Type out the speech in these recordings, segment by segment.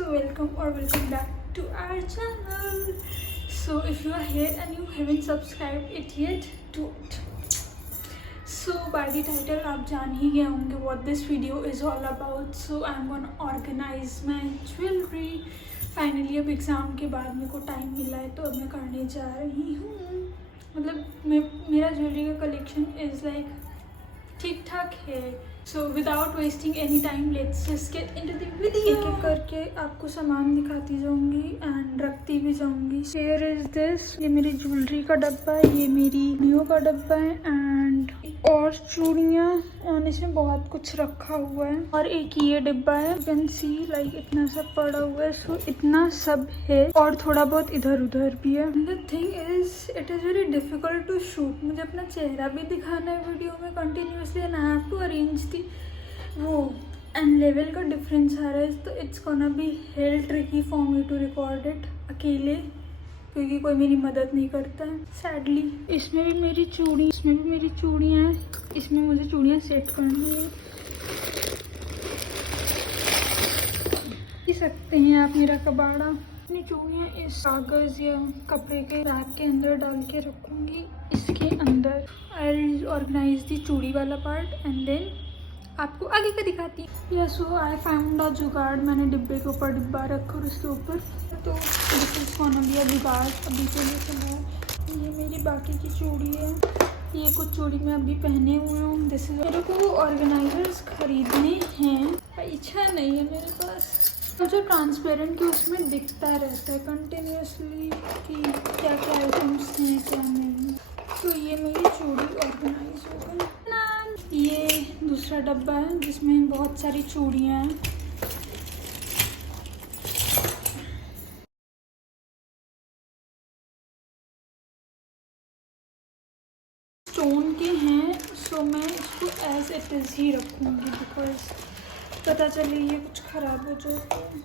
So welcome back to our channel. So if you are here and you haven't subscribed it yet, do it. So by the title आप जान ही गए होंगे what this video is all about. So I'm gonna organize my jewelry. Finally अब exam के बाद मेरे को time मिला है तो अब मैं करने जा रही हूँ. मतलब मेरा ज्वेलरी का कलेक्शन इज़ लाइक ठीक ठाक है. So without wasting any time, let's just get into the video. एक एक करके आपको सामान दिखाती जाऊंगी एंड रखती भी जाऊंगी. Here is this. ये मेरी ज्वेलरी का डब्बा है, ये मेरी नियो का डब्बा है एंड और चूड़ियाँ और इसमें बहुत कुछ रखा हुआ है. और एक ये डिब्बा है, you can see like इतना सब पड़ा हुआ है. So इतना सब है और थोड़ा बहुत इधर उधर भी है. The thing is, it is very difficult to shoot. मुझे अपना चेहरा भी दिखाना है वीडियो में continuously and I have to arrange the वो एंड लेवल का डिफरेंस आ रहा है. तो it's gonna be hell tricky for me to record it अकेले क्योंकि कोई मेरी मदद नहीं करता है सैडली. इसमें भी मेरी चूड़ियाँ हैं. इसमें मुझे चूड़ियाँ सेट करनी है. देख सकते हैं आप मेरा कबाड़ा. अपनी चूड़ियाँ इस कागज़ या कपड़े के रैक के अंदर डाल के रखूँगी. इसके अंदर आई विल ऑर्गेनाइज दी चूड़ी वाला पार्ट एंड देन आपको आगे का दिखाती हूँ. या सो आई फाउंड अ जुगाड़. मैंने डिब्बे के ऊपर डिब्बा रखा और उसके ऊपर तो this is gonna be a जुगाड़. अभी के लिए चला. ये मेरी बाकी की चूड़ी है. ये कुछ चूड़ी मैं अभी पहने हुए हूँ. दिस इज मेरे को ऑर्गेनाइजर्स खरीदने हैं. इच्छा नहीं है मेरे पास. जो ट्रांसपेरेंट की उसमें दिखता रहता है कंटिन्यूसली कि क्या क्या आइटम्स हैं क्या नहीं. तो ये मेरी चूड़ी ऑर्गेनाइज हो गई. ये दूसरा डब्बा है जिसमें बहुत सारी चूड़ियाँ हैं. स्टोन के हैं. सो मैं इसको एज इट इज़ ही रखूँगी बिकॉज पता चले ये कुछ ख़राब हो जाए.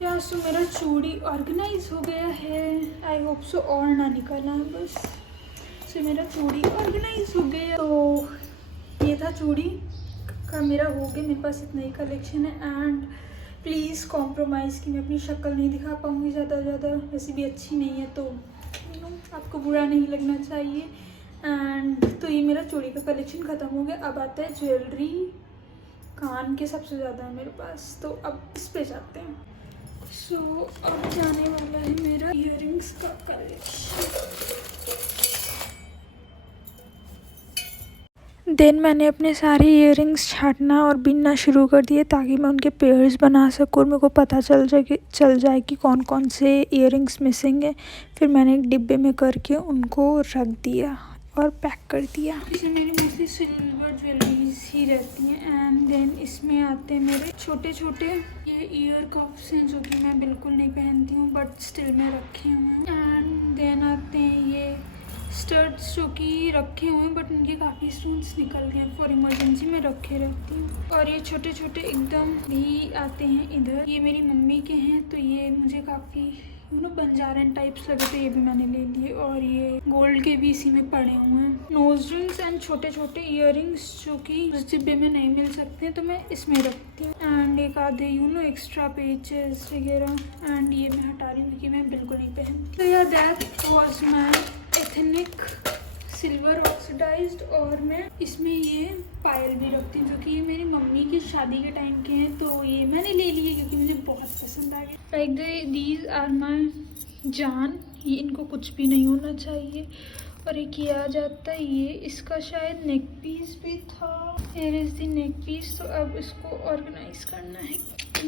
या सो मेरा चूड़ी ऑर्गेनाइज हो गया है. आई होप सो और ना निकलना बस. सो मेरा चूड़ी ऑर्गेनाइज हो गया. तो ये था चूड़ी का मेरा हो गया. मेरे पास इतना ही कलेक्शन है एंड प्लीज़ कॉम्प्रोमाइज़ कि मैं अपनी शक्ल नहीं दिखा पाऊँगी ज़्यादा वैसे भी अच्छी नहीं है तो आपको बुरा नहीं लगना चाहिए. एंड तो ये मेरा चूड़ी का कलेक्शन ख़त्म हो गया. अब आता है ज्वेलरी. कान के सबसे ज़्यादा है मेरे पास तो अब इस पे जाते हैं. सो अब जाने वाला है मेरा इयररिंग्स का कलेक्शन. देन मैंने अपने सारे इयररिंग्स छाँटना और बीनना शुरू कर दिए ताकि मैं उनके पेयर्स बना सकूँ और मेरे को पता चल जाए कि कौन कौन से इयररिंग्स मिसिंग है. फिर मैंने एक डिब्बे में करके उनको रख दिया और पैक कर दिया. इसमें मेरी मोस्टली सिल्वर ज्वेलरीज ही रहती हैं. एंड देन इसमें आते हैं मेरे छोटे छोटे ये ईयर कप्स हैं जो कि मैं बिल्कुल नहीं पहनती हूँ बट स्टिल में रखे हुए हैं. एंड देन आते हैं ये स्टड्स जो कि रखे हुए हैं बट उनके काफ़ी स्टोन्स निकल गए. फॉर इमरजेंसी में रखे रहती हूँ. और ये छोटे छोटे एकदम भी आते हैं इधर. ये मेरी मम्मी के हैं तो ये मुझे काफ़ी बंजारन टाइप्स लगे तो ये भी मैंने ले लिए. और ये गोल्ड के भी इसी में पड़े हुए हैं. नोज रिंग्स एंड छोटे छोटे इयररिंग्स जो कि उस डिब्बे में नहीं मिल सकते तो मैं इसमें रखती हूँ. एंड एक आधे एक्स्ट्रा पेचेस वगैरह. एंड ये मैं हटा रही हूँ क्योंकि मैं बिल्कुल नहीं पहनती. तो यार that was my ethnic silver oxidised. और मैं इसमें ये पायल भी रखती हूँ जो कि ये मेरी मम्मी की शादी के टाइम के हैं तो ये मैंने ले लिए क्योंकि मुझे बहुत पसंद आ गए. लाइक दीज आर माई जान. ये इनको कुछ भी नहीं होना चाहिए. और एक ये आ जाता है. ये इसका शायद नेक पीस भी था. Here is the neck piece. तो अब इसको ऑर्गेनाइज करना है.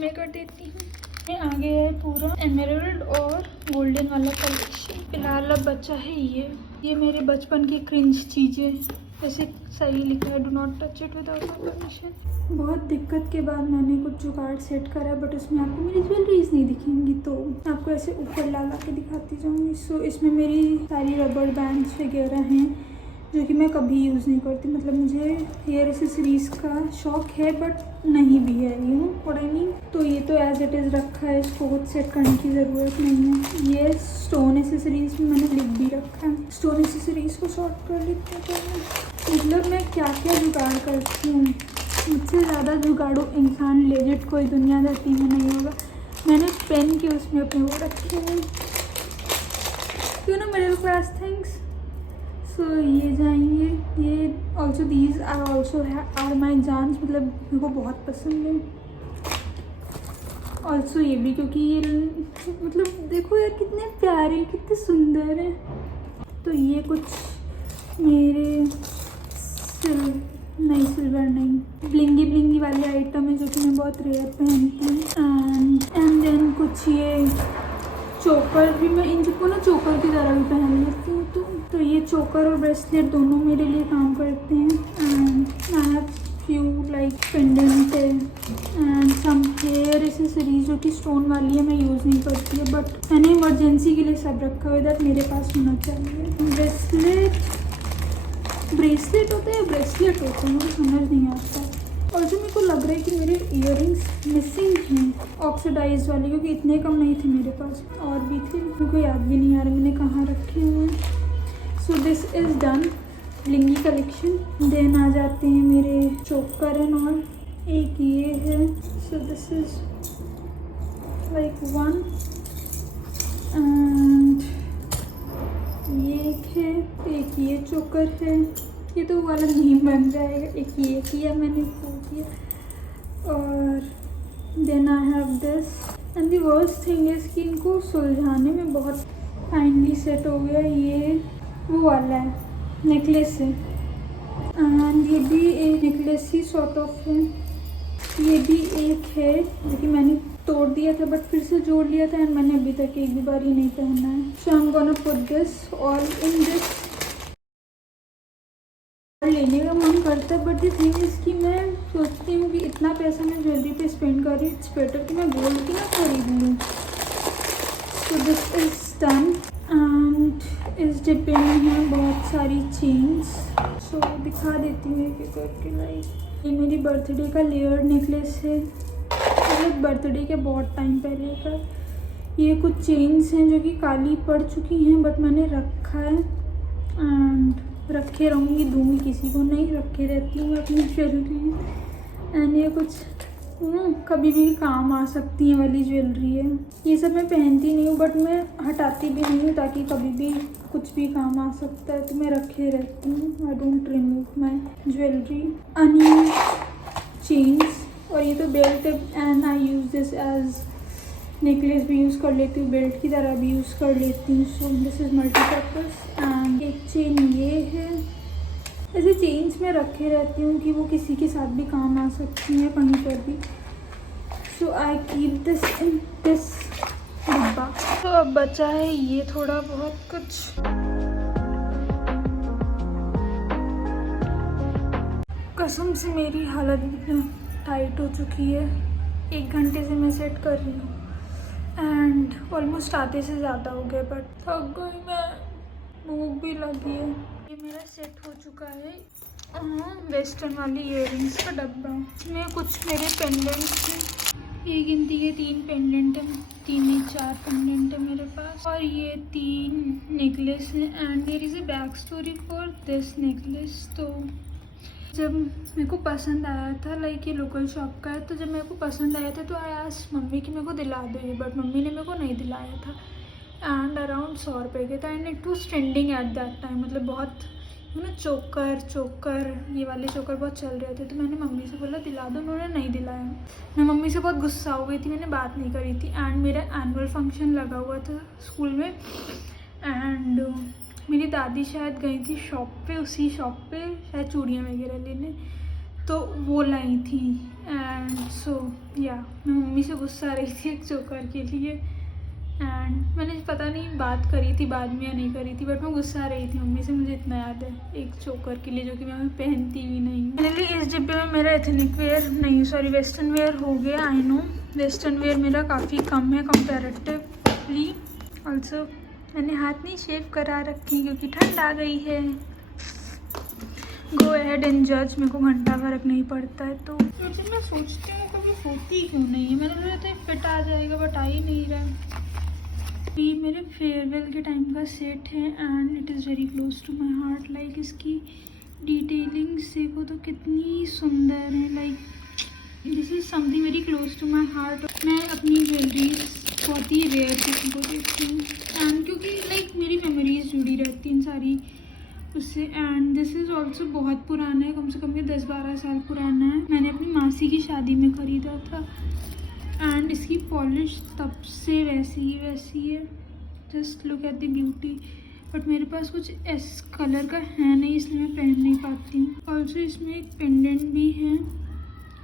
मैं कर देती हूँ. ये आगे है पूरा एमराल्ड और गोल्डन वाला कलेक्शन. फिलहाल अब बचा है ये मेरे बचपन की क्रिंज चीज़ें. वैसे सही लिखा है do not touch it without permission. बहुत दिक्कत के बाद मैंने कुछ जुगाड़ सेट करा बट उसमें आपको मेरी ज्वेलरीज नहीं दिखेंगी तो आपको ऐसे ऊपर ला के दिखाती जाऊँगी. सो इसमें मेरी सारी रबड़ बैंड्स वगैरह हैं जो कि मैं कभी यूज़ नहीं करती. मतलब मुझे हेयर एक्सेसरीज़ का शौक है बट नहीं भी है. What I mean. तो ये तो एज इट इज़ रखा है. इसको कुछ सेट करने की ज़रूरत नहीं है. ये स्टोन एक्सेसरीज़ में मैंने लिख भी रखा है. स्टोन एक्सेसरीज़ को सॉर्ट कर लेते हैं. मतलब मैं क्या क्या जुगाड़ करती हूँ. मुझसे ज़्यादा जुगाड़ू इंसान लेजिट कोई दुनिया धरती में नहीं होगा. मैंने पेन के उसमें अपने वो रखे हैं, मिडिल क्लास थिंग्स। सो ये जाएंगे, ये also these are also are my जानस, मतलब मेरे को बहुत पसंद है। ऑल्सो ये भी, क्योंकि ये मतलब देखो यार कितने प्यारे कितने सुंदर हैं। तो ये कुछ मेरे सिल्वर नहीं, ब्लिंगी वाले आइटम है जो कि मैं बहुत रेयर पहनती हूँ। एंड देन कुछ ये चोकर भी, मैं इन सबको ना चोकर की तरह भी पहन लेती हूँ। तो ये चोकर और ब्रेसलेट दोनों मेरे लिए काम करते हैं। And I have few like pendant है एंड सम हेयर एसेसरीज जो कि स्टोन वाली है, मैं यूज़ नहीं करती है, बट मैंने इमरजेंसी के लिए सब रखा हुआ है, दैट मेरे पास होना चाहिए। ब्रेसलेट होते हैं, ब्रेसलेट होते हैं, मुझे समझ नहीं आता। और जो मेरे को लग रहा है कि मेरे इयररिंग्स मिसिंग हैं ऑक्सीडाइज वाले, क्योंकि इतने कम नहीं थे मेरे पास, और भी थे, मेरे को याद भी नहीं आ रहा मैंने कहाँ रखे हुए हैं। So this is done blingy collection. Then आ जाते हैं मेरे चोकर एंड ऑल। एक ये है, so this is like one, and ये एक है, एक ये चोकर है, ये तो वाला नहीं बन जाएगा। एक ये किया मैंने, वो किया, और then I have this. And the worst thing is कि इनको सुलझाने में बहुत फाइनली सेट हो गया। ये वो वाला है, नेकलेस है, एंड ये भी एक नेकलेस ही सॉर्ट ऑफ है। ये भी एक है जो कि मैंने तोड़ दिया था बट फिर से जोड़ लिया था, एंड मैंने अभी तक एक भी बार ही नहीं पहना है। So I am gonna put this all in this. लेने का मन करता है, बट द थिंग इज़ कि मैं सोचती हूँ कि इतना पैसा मैं ज्वेलरी पे स्पेंड कर रही हूँ, इट्स बेटर कि मैं गोल्ड की ना खरीद लूँ। सो दिस इज़ डन, एंड इस डिब्बे में हैं बहुत सारी चेन्स। सो दिखा देती हूँ एक एक करके। लाइक ये मेरी बर्थडे का लेयर नेकलेस है, मतलब बर्थडे के बहुत टाइम पहले का। ये कुछ चेन्स हैं जो कि काली पड़ चुकी हैं, बट मैंने रखा है एंड रखे रहूँगी, दूँगी किसी को नहीं, रखे रहती हूँ अपनी ज्वेलरी। एंड ये कुछ कभी भी काम आ सकती है वाली ज्वेलरी है। ये सब मैं पहनती नहीं हूँ, बट मैं हटाती भी नहीं हूँ ताकि कभी भी कुछ भी काम आ सकता है, तो मैं रखे रहती हूँ। I don't remove my jewellery. Unused chains, और ये तो बेल्ट है, and I use this as necklace भी यूज़ कर लेती हूँ, बेल्ट की तरह भी यूज़ कर लेती हूँ। सो दिस इज़ मल्टीपर्पज़। एंड एक चेन ये है। ऐसे चेन्स में रखे रहती हूँ कि वो किसी के साथ भी काम आ सकती हैं कहीं पर भी। So I keep this in this डिब्बा। तो अब बचा है ये थोड़ा बहुत कुछ। कसम से मेरी हालत इतनी टाइट हो चुकी है, 1 घंटे से मैं सेट कर रही हूँ एंड ऑलमोस्ट आधे से ज़्यादा हो गए, बट थक गई मैं, भूख भी लगी है। ये मेरा सेट हो चुका है, वेस्टर्न वाली इयररिंग्स का डब्बा। इसमें कुछ मेरे पेंडेंट्स हैं, ये गिनती के 3 पेंडेंट हैं, 3 नहीं 4 पेंडेंट है मेरे पास, और ये 3 नेकलेस हैं। And there is a back story for this necklace. तो जब मेरे को पसंद आया था, लाइक ये लोकल शॉप का है, तो जब मेरे को पसंद आया था तो आई आस्क्ड मम्मी कि मेरे को दिला दो ये, बट मम्मी ने मेरे को नहीं दिलाया था। एंड अराउंड 100 रुपये के था, and it was trending at that time, मतलब बहुत चोकर ये वाले चोकर बहुत चल रहे थे। तो मैंने मम्मी से बोला दिला दो, उन्होंने नहीं दिलाया। मैं मम्मी से बहुत गुस्सा हो गई थी, मैंने बात नहीं करी थी। एंड मेरा एनुअल फंक्शन लगा हुआ था स्कूल में, एंड मेरी दादी शायद गई थी शॉप पे, उसी शॉप पे शायद चूड़ियाँ वगैरह लेने, तो वो लाई थी। एंड सो या मैं मम्मी से गुस्सा रही थी एक चोकर के लिए, एंड मैंने पता नहीं बात करी थी बाद में या नहीं करी थी, बट मैं गुस्सा रही थी मम्मी से, मुझे इतना याद है, एक चोकर के लिए जो कि मैं पहनती भी नहीं। फाइनली इस डिब्बे में मेरा एथनिक वेयर नहीं, सॉरी वेस्टर्न वेयर हो गया। आई नो वेस्टर्न वेयर मेरा काफ़ी कम है कंपेरेटिवली। ऑल्सो मैंने हाथ नहीं शेव करा रखी क्योंकि ठंड आ गई है। गो अहेड एंड जज, मेरे को घंटा फर्क नहीं पड़ता है। तो जब मैं सोचती हूँ कभी होती क्यों नहीं है, मैंने सोचा था फिट आ जाएगा, बट आ ही नहीं रहा। ये मेरे फेयरवेल के टाइम का सेट है, and it is very close to my heart. Like इसकी डिटेलिंग्स देखो तो कितनी सुंदर है, like this is something very close to my heart. मैं अपनी ज्वेलरी बहुत ही रेयर किसी को देखती हूँ, एंड क्योंकि लाइक मेरी मेमोरीज जुड़ी रहती हैं सारी उससे। एंड दिस इज़ ऑल्सो बहुत पुराना है, कम से कम ये 10-12 साल पुराना है। मैंने अपनी मासी की शादी में ख़रीदा था, एंड इसकी पॉलिश तब से वैसी है। Just look at the beauty. But मेरे पास कुछ इस कलर का है नहीं, इसलिए मैं पहन नहीं पाती हूँ। ऑल्सो इसमें एक पेंडेंट भी है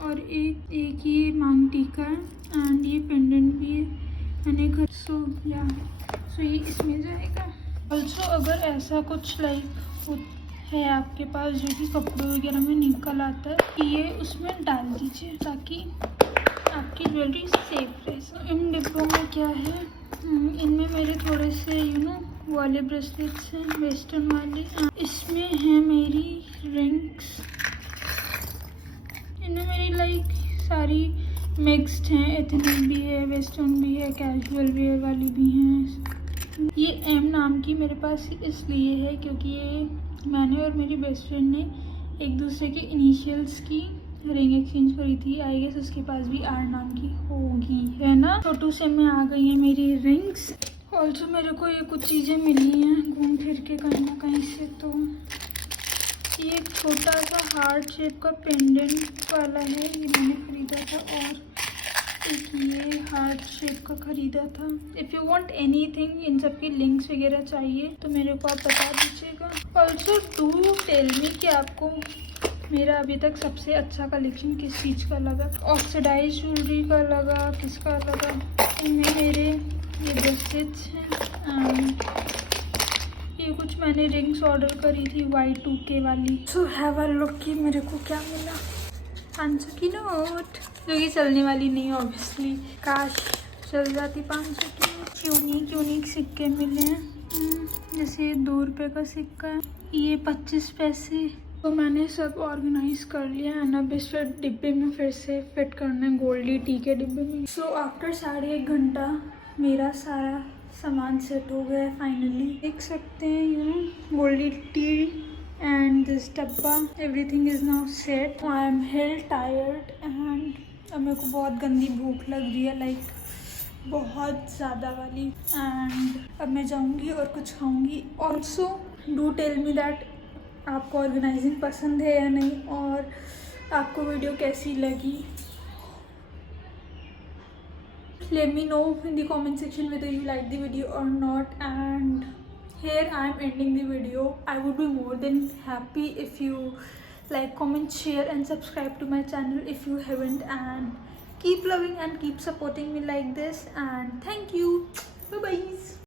और एक ये मांग टीका है, एंड ये पेंडेंट भी है। मैंने सो ये इसमें जाएगा। ऑल्सो अगर ऐसा कुछ लाइक है आपके पास जो कि कपड़े वगैरह में निकल आता है, ये उसमें डाल दीजिए ताकि आपकी ज्वेलरी सेफ रहे। इन डिब्बों में क्या है, इनमें मेरे थोड़े से वाले ब्रेसलेट्स हैं, वेस्टर्न वाले। इसमें है मेरी रिंग्स। इनमें मेरी लाइक सारी मिक्स्ड हैं, एथनिक भी है, वेस्टर्न भी है, कैजुअल वेयर वाली भी हैं। ये एम नाम की मेरे पास इसलिए है क्योंकि ये मैंने और मेरी बेस्ट फ्रेंड ने एक दूसरे के इनिशियल्स की रिंग एक्सचेंज करी थी। आई गेस उसके पास भी आर नाम की होगी, है ना। छोटू से में आ गई है मेरी रिंग्स। ऑल्सो मेरे को ये कुछ चीज़ें मिली हैं घूम फिर के कहीं ना कहीं से। तो ये एक छोटा सा हार्ट शेप का पेंडेंट वाला है, ये मैंने ख़रीदा था। और एक ये हार्ट शेप का ख़रीदा था। इफ़ यू वांट एनीथिंग, इन सब की लिंक्स वगैरह चाहिए तो मेरे को आप बता दीजिएगा। ऑल्सो डू टेल मी कि आपको मेरा अभी तक सबसे अच्छा कलेक्शन किस चीज़ का लगा। ऑक्सीडाइज ज्वेलरी का लगा, किसका लगा। इनमें मेरे ये ब्रेसलेट्स हैं, ये कुछ मैंने रिंग्स ऑर्डर करी थी Y2K वाली। सो हैव अ लुक कि मेरे को क्या मिला। 500 की नोट, जो कि चलने वाली नहीं ऑब्वियसली, काश चल जाती 500 की नोट। यूनिक सिक्के मिले हैं, जैसे 2 रुपये का सिक्का है, ये 25 पैसे। तो मैंने सब ऑर्गेनाइज कर लिया है, अब इस डिब्बे में फिर से फिट करना है, गोल्डी टी के डिब्बे में। सो आफ्टर 1.5 घंटा मेरा सारा सामान सेट हो गया है फाइनली। देख सकते हैं गोल्डी टी एंड दिस डब्बा, everything is now set. I am hill tired and अब मेरे को बहुत गंदी भूख लग रही है, लाइक बहुत ज़्यादा वाली। एंड अब मैं जाऊँगी और कुछ खाऊँगी। Also do tell me that आपको ऑर्गेनाइजिंग पसंद है या नहीं, और आपको वीडियो कैसी लगी। Let me know in the comment section whether you like the video or not. And here I am ending the video. I would be more than happy if you like, comment, share and subscribe to my channel if you haven't, and keep loving and keep supporting me like this. And thank you. Bye bye.